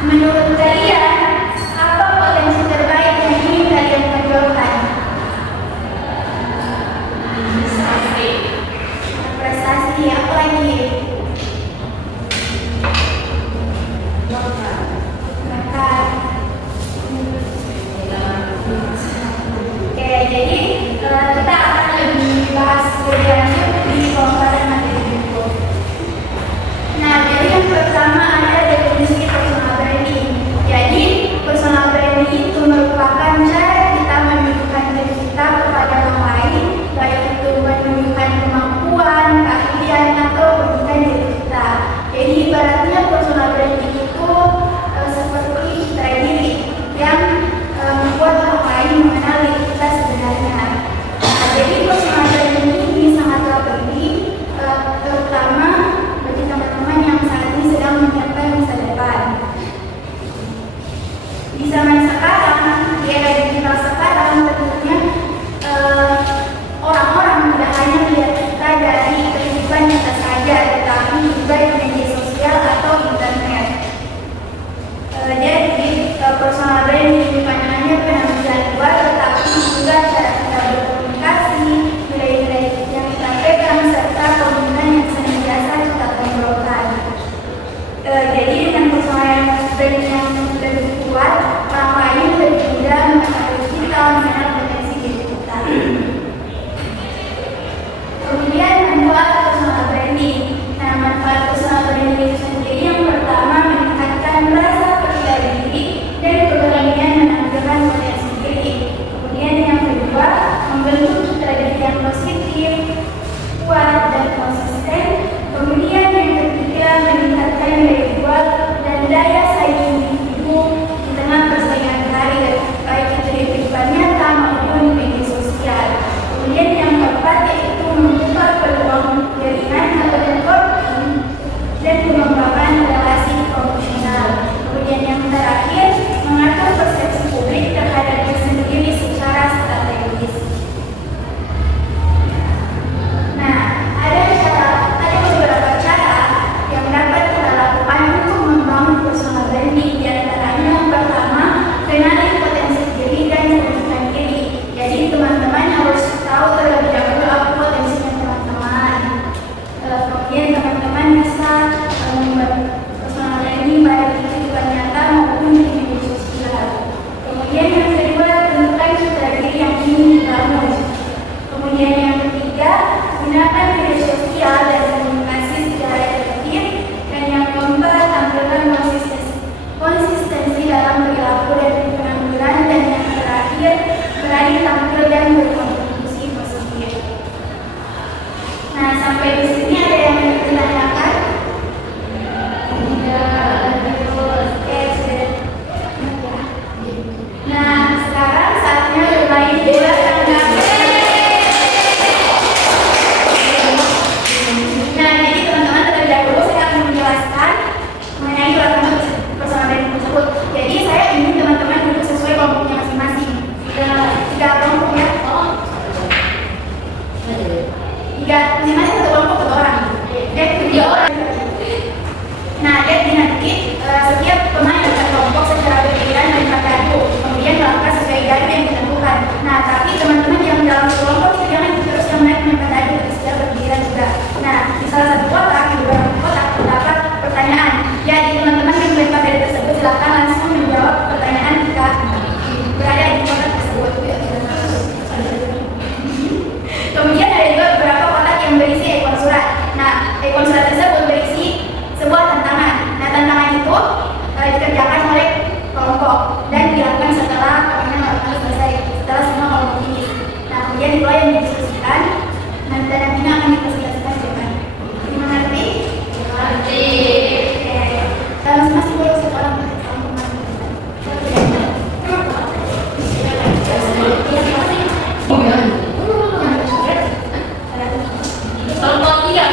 Menurut kalian, apa potensi terbaik yang ingin kalian tonjolkan? Prestasi apa lagi? Bakat. Oke, jadi kita akan lebih bahas lebih lanjut di pemaparan materi berikut. Nah, jadi yang pertama ada definisi personal branding. Jadi, personal branding itu merupakan cara kita menunjukkan diri kita kepada orang lain, baik itu menunjukkan kemampuan, keahlian, atau menunjukkan diri kita. Jadi, ibaratnya personal branding itu seperti citra diri yang membuat orang lain mengenal diri kita sebenarnya. Nah, jadi personal branding ini sangatlah penting, terutama bagi teman-teman yang saat ini sedang menyiapkan masa depan. Di zaman sekarang, di era digital sekarang, tentunya orang-orang tidak hanya melihat kita dari kehidupan nyata saja, tetapi juga di media sosial atau internet. Jadi personal branding bukan hanya penampilan luar, tetapi juga cara kita berkomunikasi, nilai-nilai yang kita pegang, serta komitmen yang senantiasa kita tonjolkan. Jadi dengan personal branding yang lebih kuat, orang lain lebih mudah mengetahui kita, mengenal potensi diri kita. Kemudian manfaat personal branding. Nah, manfaat personal branding itu sendiri yang pertama meningkatkan rasa percaya diri dan keberanian menampilkan potensi diri. Kemudian yang kedua, membentuk citra diri yang positif, kuat dan konsisten. Kemudian yang ketiga, meningkatkan daya jual dan daya saing individu di tengah persaingan karir, baik itu di kehidupan nyata maupun di media sosial. Kemudian yang keempat yaitu membuka peluang jaringan atau networking dan pengembangan relasi profesional. Kemudian yang terakhir, mengatur persepsi publik terhadap diri sendiri secara strategis. Nah, ada beberapa cara yang dapat kita lakukan untuk membangun personal branding. Di antaranya yang pertama, kenali potensi diri dan tunjukkan diri. Jadi teman-teman harus tahu terlebih dahulu apa potensinya teman-teman. Kemudian teman-teman bisa membuat personal branding baik di kehidupan nyata maupun di media sosial. Kemudian yang kedua, tentukan citra diri yang ingin dibangun. Kemudian yang ketiga, gunakan media sosial dan komunikasi secara efektif. Dan yang keempat, tampilkan konsistensi dalam perilaku dan penampilan. Dan yang terakhir, berani tampil dan berkontribusi positif. Nah, sampai di sini ada yang ingin ditanyakan? Oke, sudah. Nah, sekarang saatnya bermain bola tangan. Nah, jadi teman-teman terlebih dahulu saya akan menjelaskan mengenai kelompok personal branding tersebut. Jadi saya ingin teman-teman duduk sesuai kelompoknya masing-masing. Tiga kelompok ya. Tiga, masing-masing satu kelompok satu orang. Tiga orang. Nah, jadi nanti setiap pemain akan kelompok secara bergiliran dan berkadu. Kemudian melangkah sesuai garis yang ditentukan. Nah, tapi teman-teman yang dalam kelompok itu jangan terus yang naik berkadu. secara bergiliran juga. Nah, di salah satu kotak, di beberapa kotak terdapat pertanyaan. Jadi teman-teman yang melempar dari tersebut silakan langsung menjawab pertanyaan jika berada di kotak tersebut. Kemudian ada juga beberapa kotak yang berisi ekor surat. Nah, ekor surat tersebut berisi sebuah tantangan. Nah, tantangan itu dikerjakan oleh kelompok dan dilakukan setelah kelompoknya selesai, setelah semua kelompok ini. Nah, kemudian itu yang didiskusikan dan nantinya akan dipresentasikan ke depan. Mengerti? Mengerti. Oke. Masing-masing boleh seorang kelompok tiga.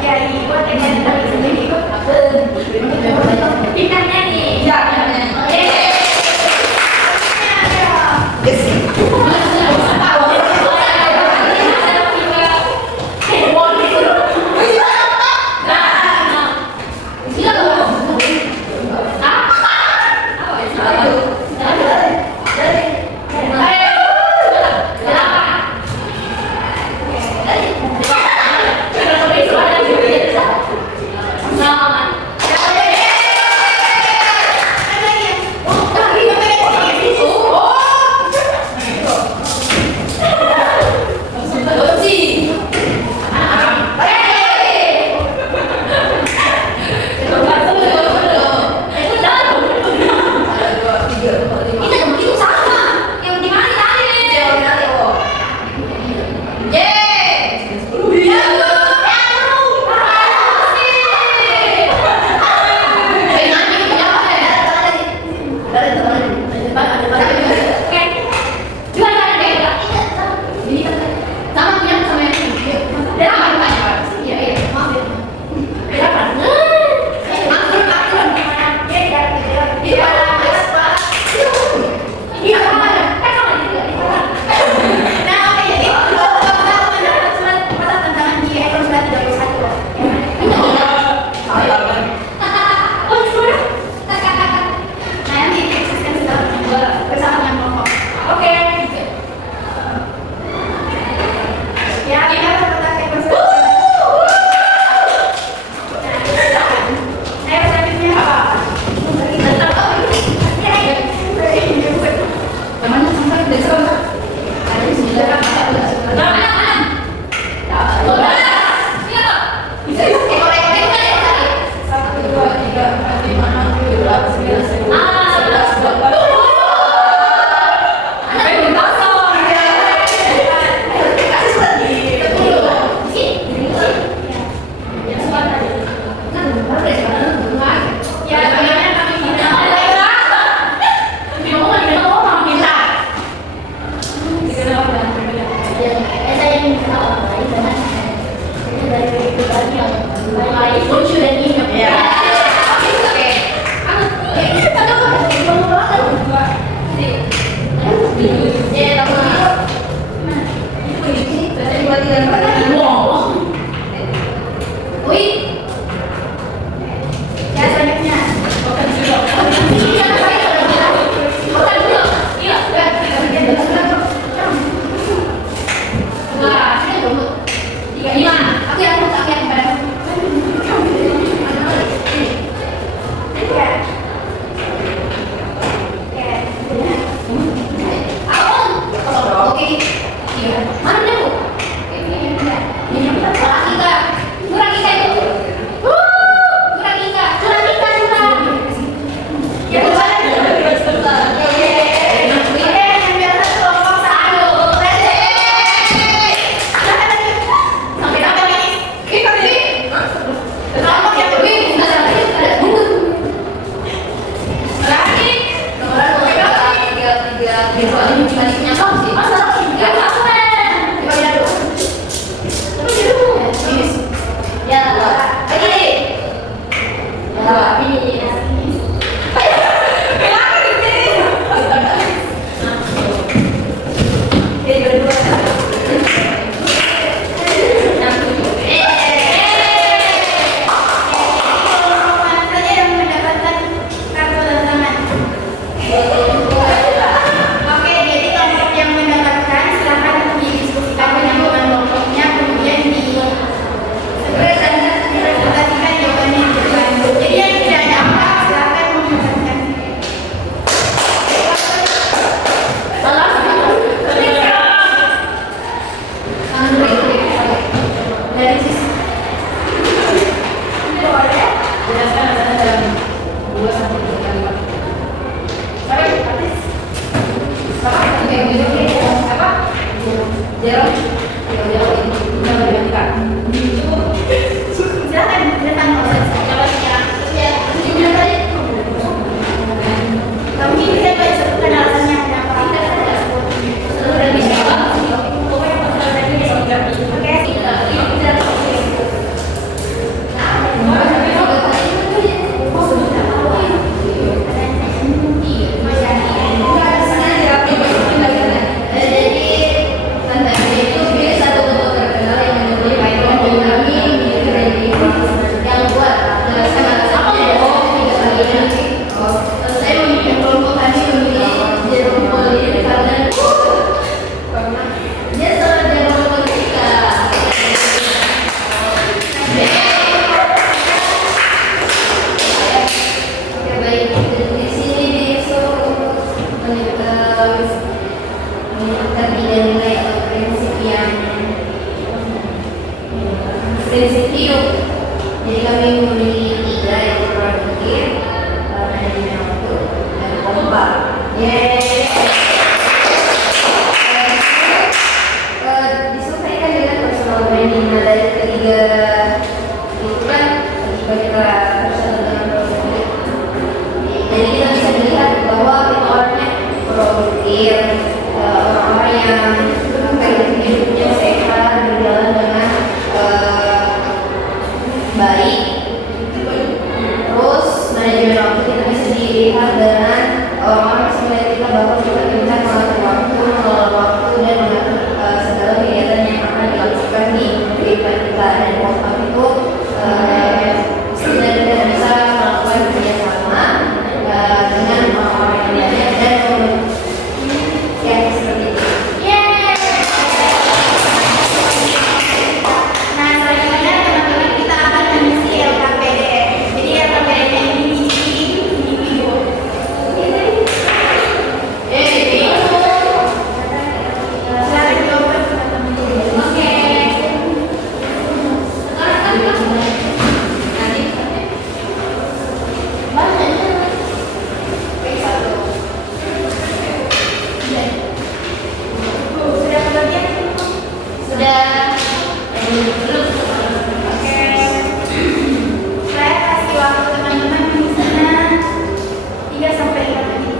Ya, ikut dengan tertiga nilai atau prinsip yang prinsip hidup. Jadi kami memiliki tiga, yang berpikir, manajemen waktu, dan kompak. Disampaikan dengan personal branding. Nah, dari ketiga itu kan jika kita bersatu dengan produktif, jadi kita bisa melihat bahwa kita orangnya produktif, orang-orang yang hidupnya sehat, berjalan dengan baik. Terus manajemen waktu kita bisa dilihat dengan orang-orang bisa melihat kita bahwa kita bisa mengatur waktu, mengelola waktu, dan mengatur segala kegiatan yang akan dilakukan di kehidupan kita. Dan kompak itu sebenarnya kita bisa melakukan kerjasama dengan orang-orang yang lainnya dan ya seperti itu. Nah, selanjutnya teman-teman kita akan mengisi LKPD. Jadi LKPD-nya ini diisi individu. Silakan jawaban teman-teman. Oke. Sudah kebagian? Sudah. Oke. Saya kasih waktu teman-teman mengisinya 3 sampai 5 menit.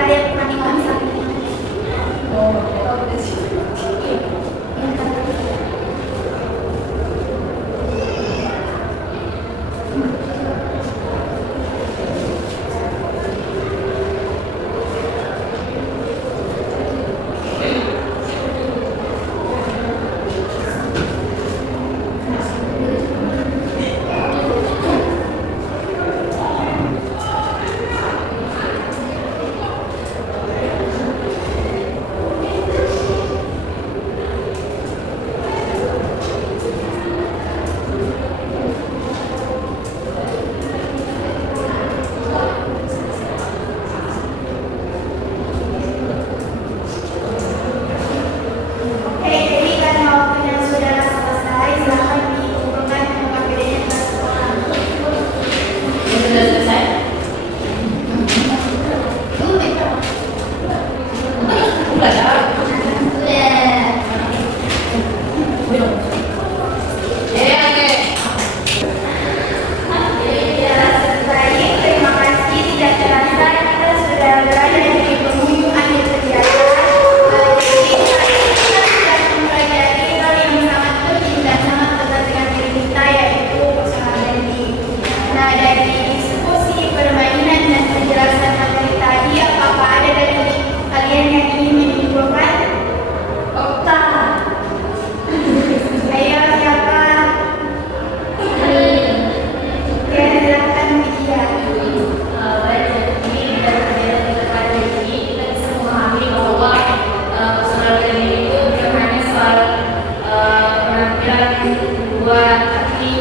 Kalian nanti kami sampai. Oke, jadi karena waktunya sudah selesai, silakan dikumpulkan LKPD-nya ke sekolah. Sudah selesai? Terima kasih. Tidak terasa kita sudah berada di penghujung akhir kegiatan. Jadi kita sudah mempelajari hal yang sangat penting dan sangat dekat dengan diri kita, yaitu personal branding. Nah, dari diskusi, permainan, dan penjelasan materi tadi, apakah ada dari kalian yang ingin menyimpulkan? Okta. Ayo, siapa? Ya, silakan Widya. Kita bisa memahami bahwa personal branding itu bukan hanya soal penampilan yang buat, tapi